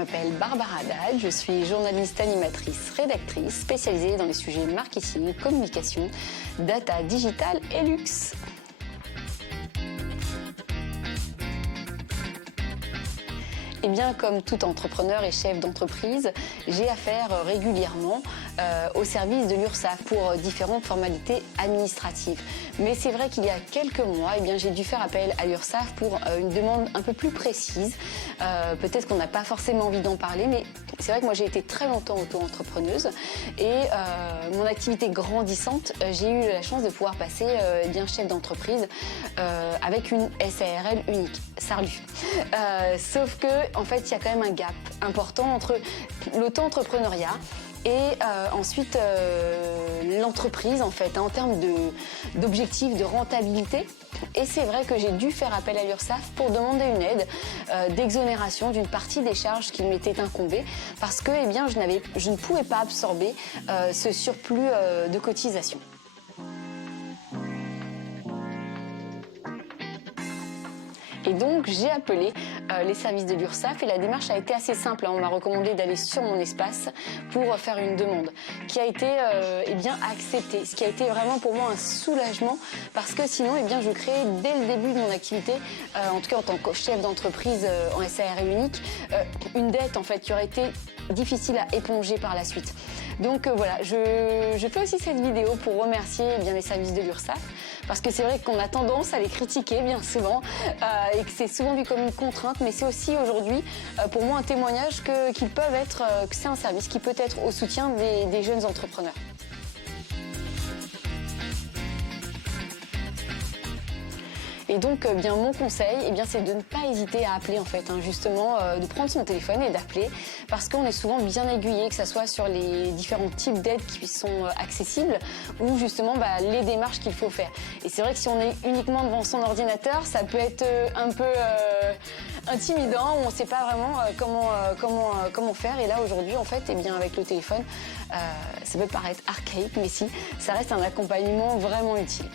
m'appelle Barbara Haddad, je suis journaliste, animatrice, rédactrice spécialisée dans les sujets marketing, communication, data, digital et luxe. Eh bien, comme tout entrepreneur et chef d'entreprise, j'ai affaire régulièrement au service de l'URSSAF pour différentes formalités administratives. Mais c'est vrai qu'il y a quelques mois, eh bien, j'ai dû faire appel à l'URSSAF pour une demande un peu plus précise. Peut-être qu'on n'a pas forcément envie d'en parler, mais c'est vrai que moi j'ai été très longtemps auto-entrepreneuse et mon activité grandissante, j'ai eu la chance de pouvoir passer bien chef d'entreprise avec une SARL unique, SARLU. Sauf que en fait, il y a quand même un gap important entre l'auto-entrepreneuriat et ensuite l'entreprise en fait, en termes d'objectifs, de rentabilité. Et c'est vrai que j'ai dû faire appel à l'URSSAF pour demander une aide d'exonération d'une partie des charges qui m'étaient incombées parce que eh bien, je ne pouvais pas absorber ce surplus de cotisation. Et donc j'ai appelé les services de l'URSSAF et la démarche a été assez simple. On m'a recommandé d'aller sur mon espace pour faire une demande qui a été eh bien, acceptée. Ce qui a été vraiment pour moi un soulagement parce que sinon eh bien, je créais dès le début de mon activité, en tout cas en tant que chef d'entreprise en SARL unique, une dette en fait qui aurait été difficile à éponger par la suite. Donc voilà, je fais aussi cette vidéo pour remercier eh bien, les services de l'URSSAF parce que c'est vrai qu'on a tendance à les critiquer bien souvent et que c'est souvent vu comme une contrainte, mais c'est aussi aujourd'hui pour moi un témoignage qu'ils peuvent être, que c'est un service qui peut être au soutien des jeunes entrepreneurs. Et donc, bien, mon conseil, eh bien, c'est de ne pas hésiter à appeler, en fait, justement, de prendre son téléphone et d'appeler, parce qu'on est souvent bien aiguillé, que ce soit sur les différents types d'aides qui sont accessibles, ou justement les démarches qu'il faut faire. Et c'est vrai que si on est uniquement devant son ordinateur, ça peut être un peu intimidant, où on ne sait pas vraiment comment faire. Et là, aujourd'hui, en fait, eh bien, avec le téléphone, ça peut paraître archaïque, mais si, ça reste un accompagnement vraiment utile.